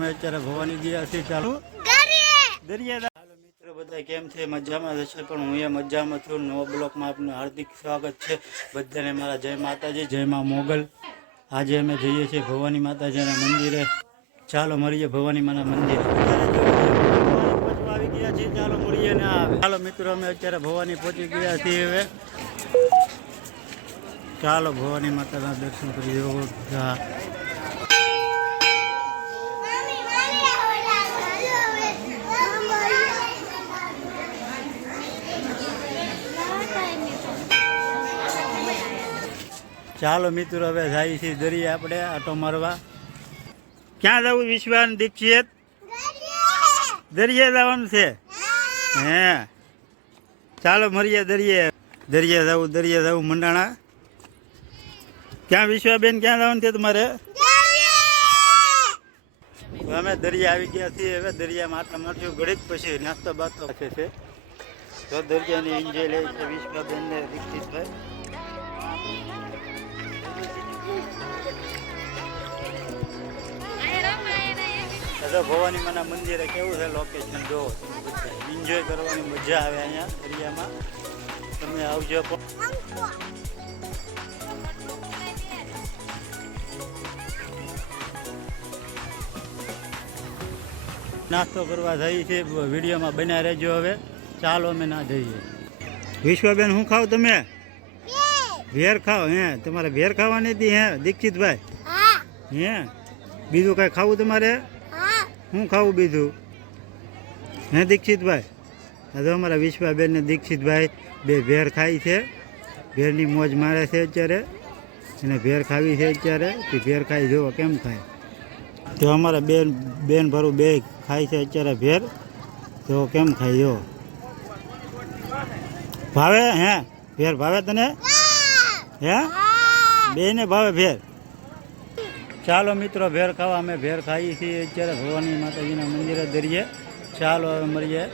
અમે અત્યારે ભવાની ગયા છીએ. ચાલો દરિયા. હાલો મિત્રો, બધા કેમ છે? મજામાં જશે? પણ હું એ મજામાં છું. નવો બ્લોકમાં આપનું હાર્દિક સ્વાગત છે બધાને. મારા જય માતાજી, જય મા મોગલ. આજે અમે જઈએ છીએ ભવાની માતાજીના મંદિરે. ચાલો મળીએ ભવાની માના મંદિરે. આવી ગયા છીએ, ચાલો મળીએ ને આવે. ચાલો મિત્રો, અમે અત્યારે ભવાની પહોંચી ગયા છીએ. હવે ચાલો ભવાની માતાના દર્શન કરી. ચાલો મિત્રો, હવે જાય છે દરિયા આપણે આટો મારવા. ક્યાં જવું વિશ્વાન દીક્ષિત? દરિયા જવાનું છે. હે ચાલો મળીએ દરિયે. દરિયા જવું મંડાણા. ક્યાં વિશ્વાબેન, ક્યાં જવાનું છે તમારે? અમે દરિયા આવી ગયા છીએ. હવે દરિયામાં આટલા મળ્યું ઘડીક પછી નાસ્તો બાસ્તો રાખે છે. તો દરિયાની એન્જોય લે છે વિશ્વાબેન ને દીક્ષિતભાઈ. ભવાની માના મંદિરે કેવું છે લોકેશન જો. એન્જોય કરવાની મજા આવે અહીંયા દરિયામાં. તમે આવજો. નાસ્તો કરવા જઈએ છીએ. વિડીયોમાં બન્યા રહેજો. હવે ચાલો અમે ના જઈએ. વિશ્વાબેન, શું ખાવ તમે? ભેર ખાવ? હે તમારે ભેર ખાવાની હતી? હે દીક્ષિતભાઈ? હે બીજું કઈ ખાવું તમારે? શું ખાવું બીજું? હે દીક્ષિતભાઈ? હવે અમારા વિશ્વાબેન ને દીક્ષિતભાઈ બે ભેર ખાય છે. ભેરની મોજ મારે છે અત્યારે. એને ભેર ખાવી છે અત્યારે. કે ભેર ખાઈ જુઓ કેમ ખાય. તો અમારા બેન ભરું બે ખાય છે અત્યારે ભેર. તો કેમ ખાય જો. ભાવે? હે ભેર ભાવે તને? હે બે ને ભાવે ભેર? ચાલો મિત્રો, ભેર ખાવા અમે ભેર ખાઈએ છીએ અત્યારે ભવાની માતાજીના મંદિરે દરિયે. ચાલો હવે મળીએ.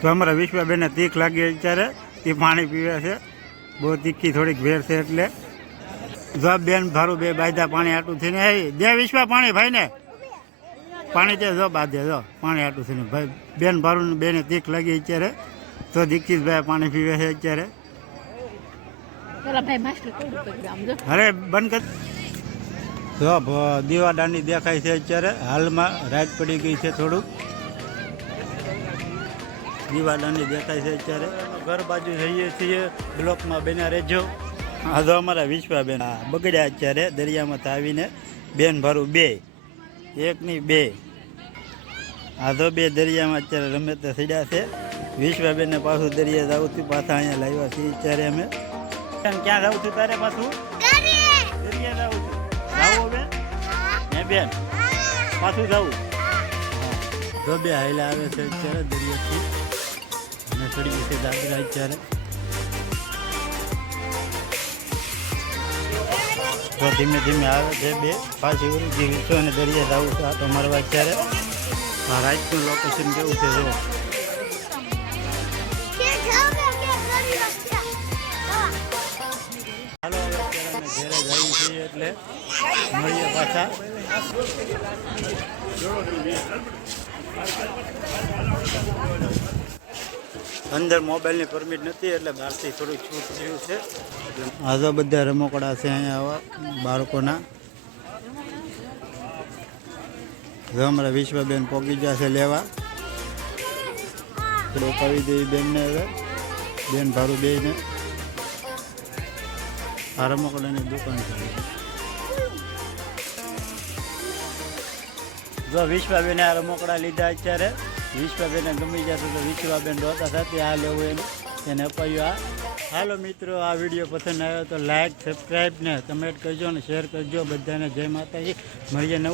તો અમારા વિશ્વાબેનને તીખ લાગી અત્યારે. એ પાણી પીવે છે. બહુ તીખી થોડીક ભેર છે એટલે. જો બેન ભારું બે બાયદા પાણી આટું થઈને દે વિશ્વા પાણી ભાઈ ને પાણી દે. જો બાદે જો પાણી આટું થઈને ભાઈ બેન ભારું બેને તીખ લાગી અત્યારે. તો દીક્ષિતભાઈ પાણી પીવે છે અત્યારે. અરે બંધ કર. જો દીવાદાંડી દેખાય છે અત્યારે. હાલમાં રાત પડી ગઈ છે થોડુંક. દીવાદાંડી દેખાય છે અત્યારે. ઘર બાજુ જઈએ છીએ. બ્લોકમાં બન્યા રહેજો. આ તો અમારા વિશ્વાબેન બગડ્યા અત્યારે દરિયામાં આવીને. બેન ભરું બે, એક ની બે. આ તો બે દરિયામાં અત્યારે રમે તો સડ્યા છે. વિશ્વાબેનને પાછું દરિયા જવું છું. પાછા અહીંયા લાવ્યા છીએ અત્યારે અમે. ક્યાં જવું છું તારે? પાછું દરિયા જવું છું. જાવું હવે હે બેન? પાછું જવું? તો બે હાઈલા આવે છે અત્યારે દરિયાથી. અને ચડી છે દાદરા અત્યારે. તો ધીમે ધીમે આવે છે બે. પાછી ઉડી ગઈ અને દરિયા જવું છે આટો મારવા અત્યારે. આ રાતનું લોકેશન કેવું છે જો. હાલો હવે અત્યારે અમે ઘરે જઈએ છીએ એટલે મળીએ પાછા. અંદર મોબાઈલની પરમિટ નથી એટલે બહારથી થોડું છૂટ થયું છે. આજે બધા રમકડા છે અહીંયા આવા બાળકોના. હવે અમારા વિશ્વાબેન પોગી જશે લેવા. રોકાવી દઈએ બેનને. હવે બેન ભારું બેને આ રમકડાની દુકાન છે. જો વિશ્વાબેને આ રમકડા લીધા અત્યારે. વિશ્વાબેને ગમી જશે તો વિશ્વાબેન રોતા સાથે આ લેવું એને અપાયું. હાલો મિત્રો, આ વિડીયો પસંદ આવ્યો તો લાઈક, સબસ્ક્રાઈબ ને કમેન્ટ કરજો અને શેર કરજો. બધાને જય માતાજી. મળીએ નવું.